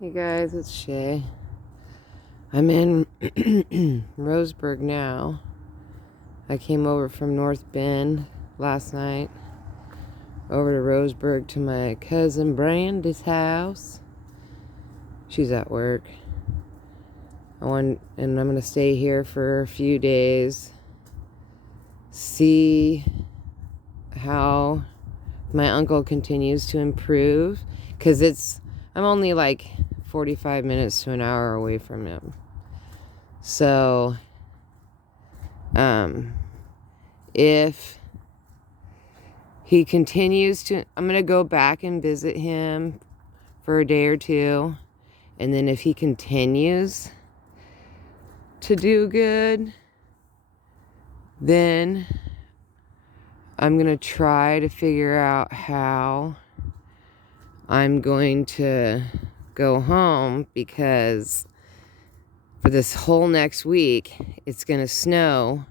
Hey guys, it's Shay. I'm in Roseburg now. I came over from North Bend last night, over to Roseburg to my cousin Brandy's house. She's at work. And I'm gonna stay here for a few days, see how my uncle continues to improve, because I'm only like 45 minutes to an hour away from him. So, if he continues to, I'm going to go back and visit him for a day or two. And then if he continues to do good, then I'm going to try to figure out how I'm going to go home, because for this whole next week, it's going to snow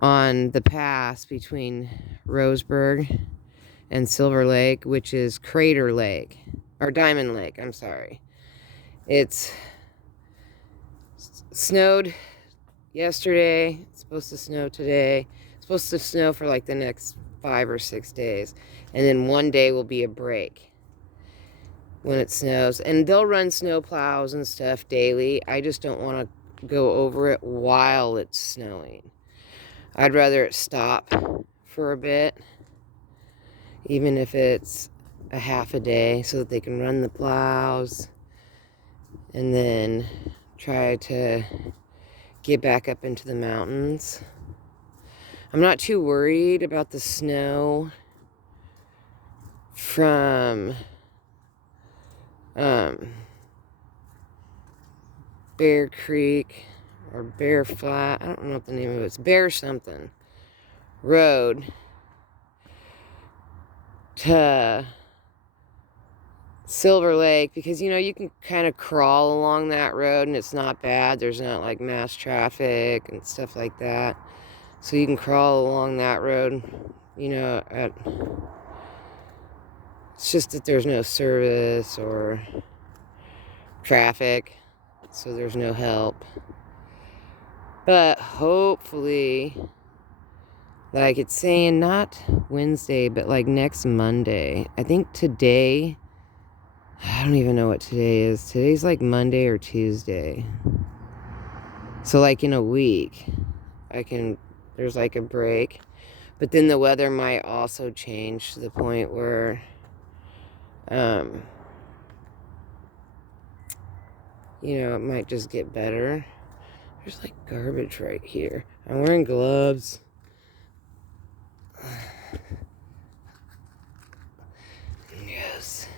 on the pass between Roseburg and Silver Lake, which is Crater Lake, or Diamond Lake, I'm sorry. It's snowed yesterday, it's supposed to snow today, it's supposed to snow for like the next 5 or 6 days, and then one day will be a break when it snows, and they'll run snow plows and stuff daily. I just don't want to go over it while it's snowing. I'd rather it stop for a bit, even if it's a half a day, so that they can run the plows and then try to get back up into the mountains. I'm not too worried about the snow from Bear Creek or Bear Flat, I don't know what the name of it is, Bear something road to Silver Lake, because you can kind of crawl along that road and it's not bad. There's not like mass traffic and stuff like that, so you can crawl along that road. It's just that there's no service or traffic, so there's no help. But hopefully, like it's saying, not Wednesday, but like next Monday. I think today, I don't even know what today is. Today's like Monday or Tuesday. So like in a week, there's like a break. But then the weather might also change to the point where, it might just get better. There's like garbage right here. I'm wearing gloves. Yes.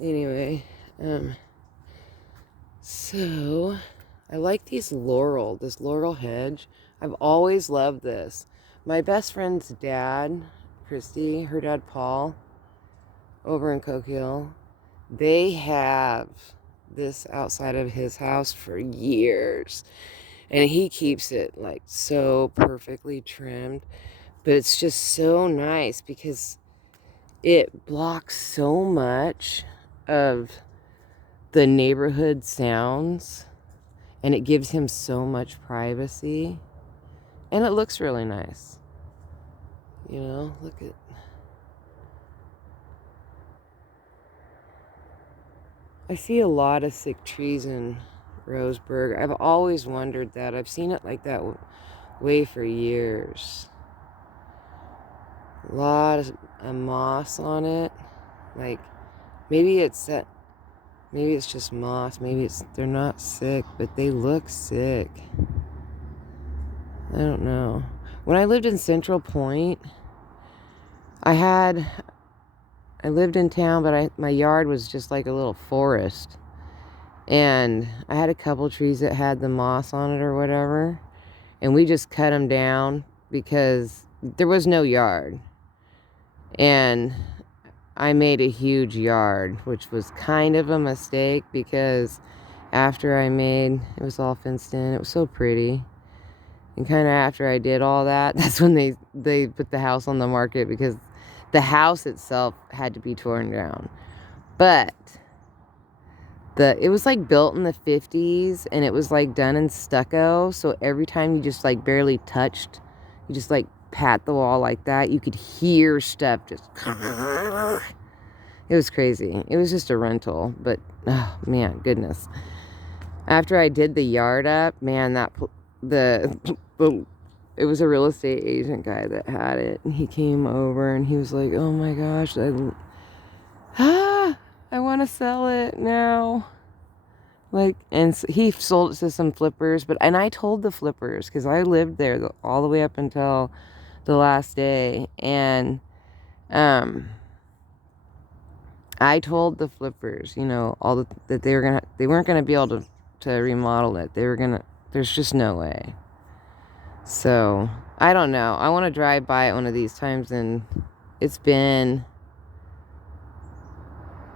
Anyway, so I like this laurel hedge. I've always loved this. My best friend's dad, Christy, her dad Paul, over in Coke Hill, they have this outside of his house for years, and he keeps it like so perfectly trimmed. But it's just so nice because it blocks so much of the neighborhood sounds, and it gives him so much privacy, and it looks really nice. Look at, I see a lot of sick trees in Roseburg. I've always wondered that. I've seen it like that way for years. A lot of moss on it. Like, maybe it's just moss. Maybe they're not sick, but they look sick. I don't know. When I lived in Central Point, I lived in town, but my yard was just like a little forest. And I had a couple trees that had the moss on it or whatever. And we just cut them down because there was no yard. And I made a huge yard, which was kind of a mistake, because after it was all fenced in. It was so pretty. And kind of after I did all that, that's when they put the house on the market, because The house itself had to be torn down. But it was like built in the 50s, and it was like done in stucco. So every time you just like barely touched, you just like pat the wall like that, you could hear stuff just. It was crazy. It was just a rental, but oh man, goodness. After I did the yard up, man, it was a real estate agent guy that had it, and he came over and he was like, "Oh my gosh, I want to sell it now." Like, and so he sold it to some flippers, and I told the flippers, because I lived there all the way up until the last day, and I told the flippers, you know, that they weren't gonna be able to remodel it. There's just no way. So I don't know. I want to drive by it one of these times, and it's been,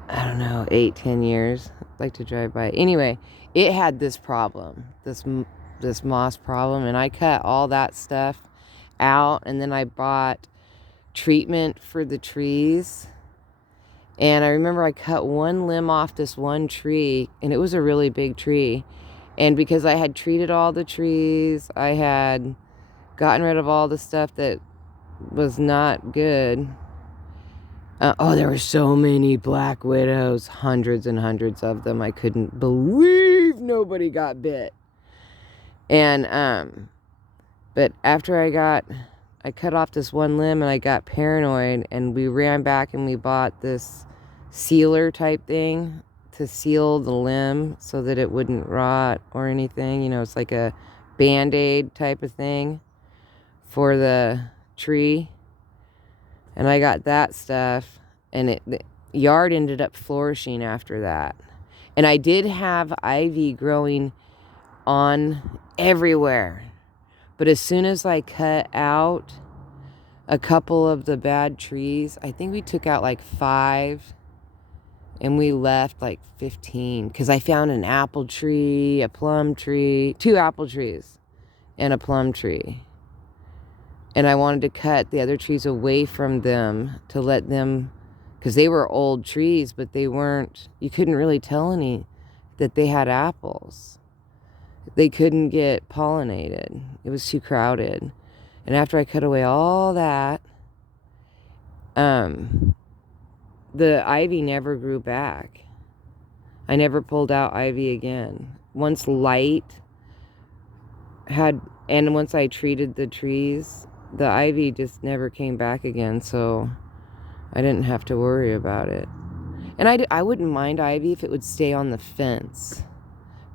I don't know, 8-10 years. I'd like to drive by it. Anyway, it had this problem, this moss problem, and I cut all that stuff out, and then I bought treatment for the trees. And I remember I cut one limb off this one tree, and it was a really big tree. And because I had treated all the trees, I had gotten rid of all the stuff that was not good. There were so many black widows, hundreds and hundreds of them. I couldn't believe nobody got bit. And but after I cut off this one limb, and I got paranoid, and we ran back and we bought this sealer type thing to seal the limb so that it wouldn't rot or anything. You know, it's like a Band-Aid type of thing for the tree. And I got that stuff, and the yard ended up flourishing after that. And I did have ivy growing on everywhere. But as soon as I cut out a couple of the bad trees, I think we took out like 5, and we left like 15. Because I found an apple tree, a plum tree, 2 apple trees, and a plum tree. And I wanted to cut the other trees away from them to let them, because they were old trees, but they weren't, you couldn't really tell that they had apples. They couldn't get pollinated. It was too crowded. And after I cut away all that, the ivy never grew back. I never pulled out ivy again. Once once I treated the trees, the ivy just never came back again, so I didn't have to worry about it. And I wouldn't mind ivy if it would stay on the fence.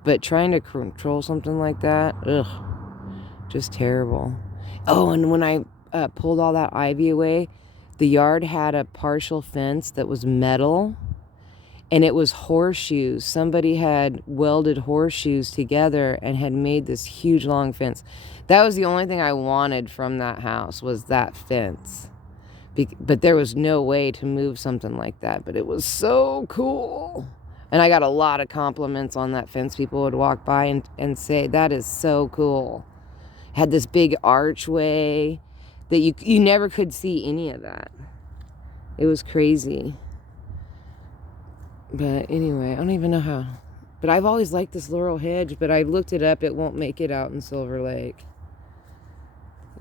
But trying to control something like that, ugh, just terrible. Oh, and when I pulled all that ivy away, the yard had a partial fence that was metal, and it was horseshoes. Somebody had welded horseshoes together and had made this huge long fence. That was the only thing I wanted from that house, was that fence. But there was no way to move something like that. But it was so cool. And I got a lot of compliments on that fence. People would walk by and say, "That is so cool." Had this big archway that you never could see any of that. It was crazy. But anyway, I don't even know how. But I've always liked this laurel hedge, but I looked it up. It won't make it out in Silver Lake.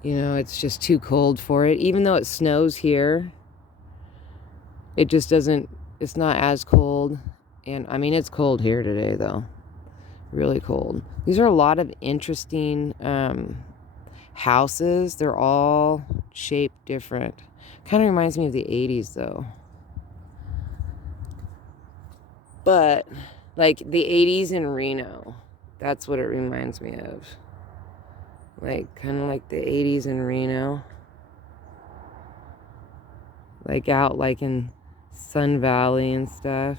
You know, it's just too cold for it. Even though it snows here, it just doesn't, it's not as cold. And I mean, it's cold here today, though. Really cold. These are a lot of interesting houses. They're all shaped different. Kind of reminds me of the 80s, though. But, like, the 80s in Reno. That's what it reminds me of. Like, kind of like the 80s in Reno. Like, out, like, in Sun Valley and stuff.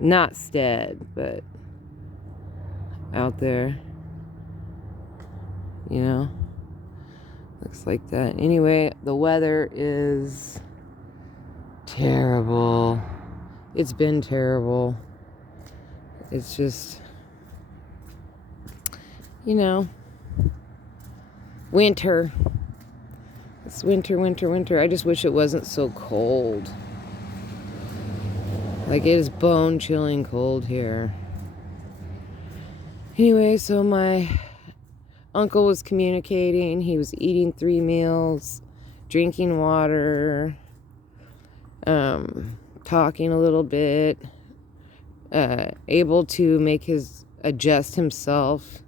Not Stead, but out there. You know? Looks like that. Anyway, the weather is terrible. It's been terrible. It's just, you know, winter. It's winter, winter, winter. I just wish it wasn't so cold. Like, it is bone-chilling cold here. Anyway, so my uncle was communicating. He was eating 3 meals, drinking water, talking a little bit, able to adjust himself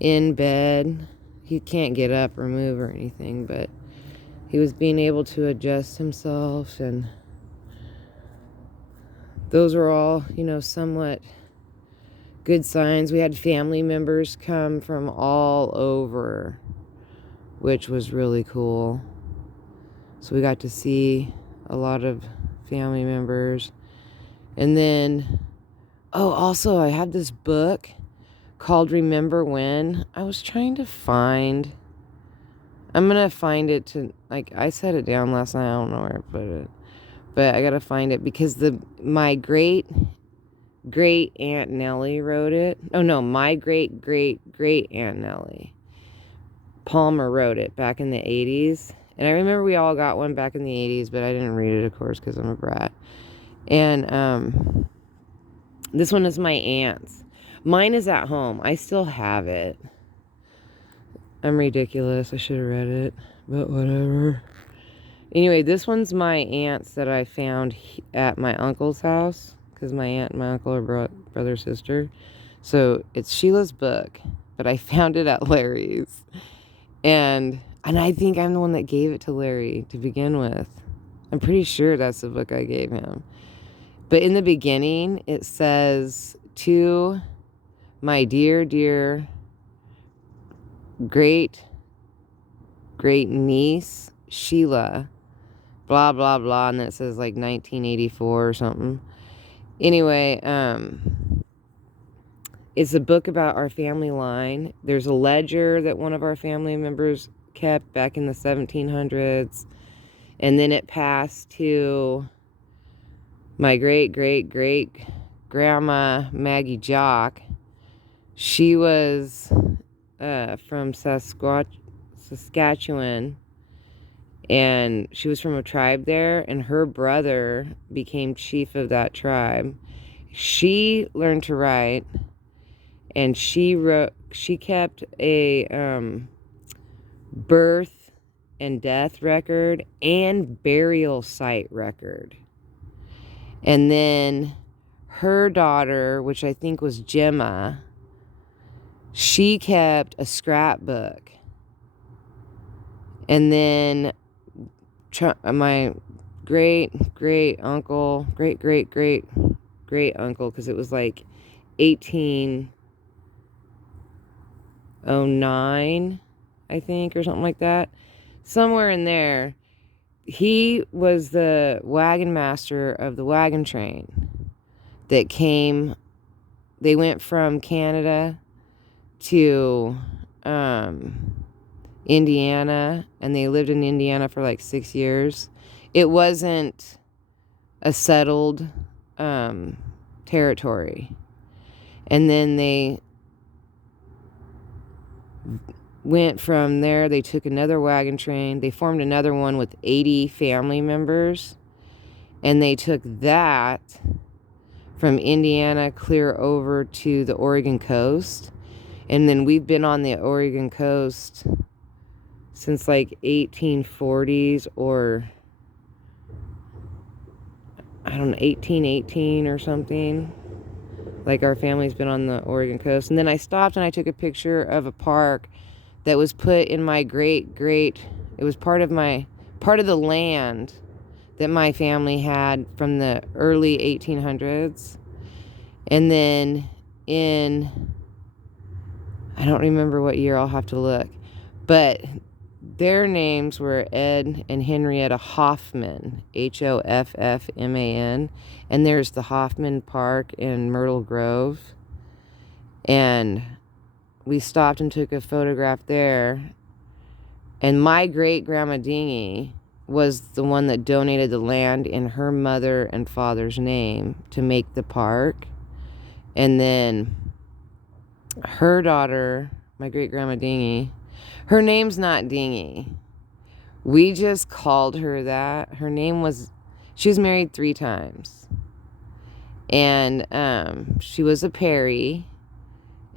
in bed. He can't get up or move or anything, but he was being able to adjust himself, and those were all, somewhat good signs. We had family members come from all over, which was really cool. So we got to see a lot of family members. And then, also I have this book called Remember When. I was trying to find, I'm going to find it I set it down last night. I don't know where I put it. But I got to find it because my great Aunt Nellie wrote it. Oh no, my great Aunt Nellie Palmer wrote it back in the 80s. And I remember we all got one back in the 80s, but I didn't read it, of course, because I'm a brat. And this one is my aunt's. Mine is at home. I still have it. I'm ridiculous. I should have read it, but whatever. Anyway, this one's my aunt's that I found at my uncle's house, because my aunt and my uncle are brother sister. So it's Sheila's book, but I found it at Larry's. And I think I'm the one that gave it to Larry to begin with. I'm pretty sure that's the book I gave him. But in the beginning, it says, to my dear great niece, Sheila, blah, blah, blah. And it says 1984 or something. Anyway, it's a book about our family line. There's a ledger that one of our family members kept back in the 1700s. And then it passed to my great grandma, Maggie Jock. She was from Saskatchewan. And she was from a tribe there. And her brother became chief of that tribe. She learned to write. And she kept a birth and death record and burial site record. And then her daughter, which I think was Gemma, she kept a scrapbook. And then my great uncle, great uncle, because it was 1809, I think, or something like that. Somewhere in there, he was the wagon master of the wagon train that came. They went from Canada to Indiana, and they lived in Indiana for 6 years. It wasn't a settled territory. And then they went from there. They took another wagon train. They formed another one with 80 family members. And they took that from Indiana clear over to the Oregon coast. And then we've been on the Oregon coast since 1840s or, I don't know, 1818 or something. Our family's been on the Oregon coast. And then I stopped and I took a picture of a park that was put in my it was part of the land that my family had from the early 1800s. And then I don't remember what year, I'll have to look, but their names were Ed and Henrietta Hoffman, Hoffman, and there's the Hoffman Park in Myrtle Grove. And we stopped and took a photograph there. And my great grandma Dingy was the one that donated the land in her mother and father's name to make the park. And then her daughter, my great grandma Dingy, her name's not Dingy. We just called her that. Her name was, she was married 3 times. And she was a Perry.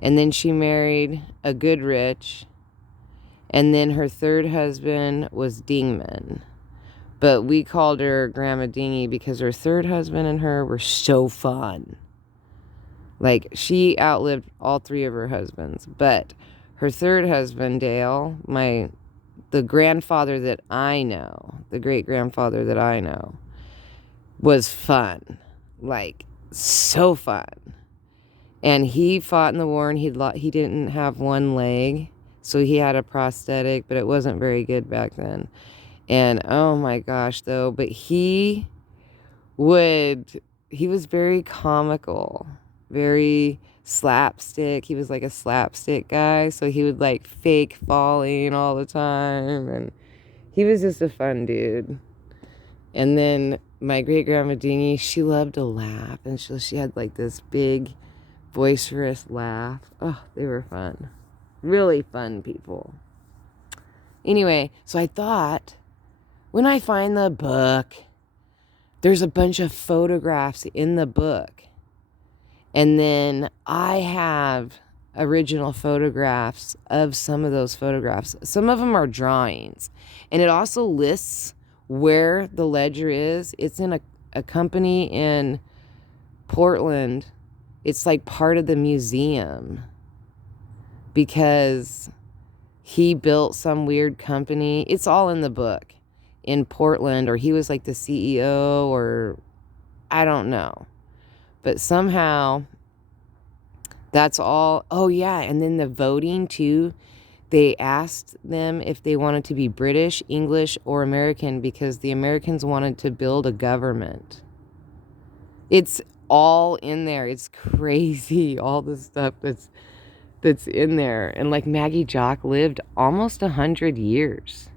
And then she married a Goodrich. And then her 3rd husband was Dingman. But we called her Grandma Dingy because her 3rd husband and her were so fun. Like, she outlived all 3 of her husbands. But her 3rd husband, Dale, the grandfather that I know, the great-grandfather that I know, was fun. Like, so fun. And he fought in the war, and he didn't have one leg, so he had a prosthetic, but it wasn't very good back then. And oh my gosh, though, but he was very comical, very slapstick. He was like a slapstick guy, so he would like fake falling all the time, and he was just a fun dude. And then my great grandma Dingy, she loved to laugh, and she had like this big boisterous laugh. Oh, they were fun. Really fun people. Anyway, so I thought, when I find the book, there's a bunch of photographs in the book. And then I have original photographs of some of those photographs. Some of them are drawings. And it also lists where the ledger is. It's in a company in Portland. It's like part of the museum because he built some weird company. It's all in the book in Portland, or he was like the CEO, or I don't know. But somehow that's all. Oh yeah, and then the voting too. They asked them if they wanted to be British, English, or American because the Americans wanted to build a government. It's all in there. It's crazy, all the stuff that's in there. And like Maggie Jock lived almost 100 years.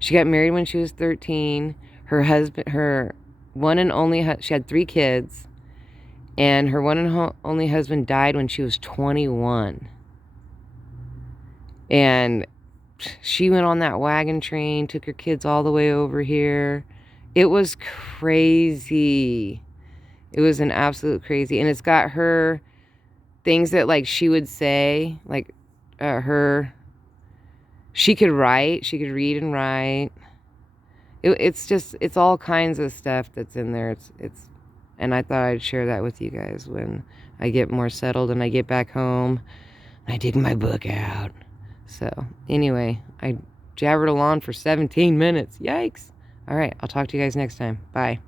She got married when she was 13. Her husband, her one and only, she had 3 kids, and her one and only husband died when she was 21. And she went on that wagon train, took her kids all the way over here. It was crazy. It was an absolute crazy. And it's got her things that like she would say, like she could write, she could read and write. It's all kinds of stuff that's in there. And I thought I'd share that with you guys when I get more settled and I get back home. I dig my book out. So anyway, I jabbered along for 17 minutes. Yikes. All right, I'll talk to you guys next time. Bye.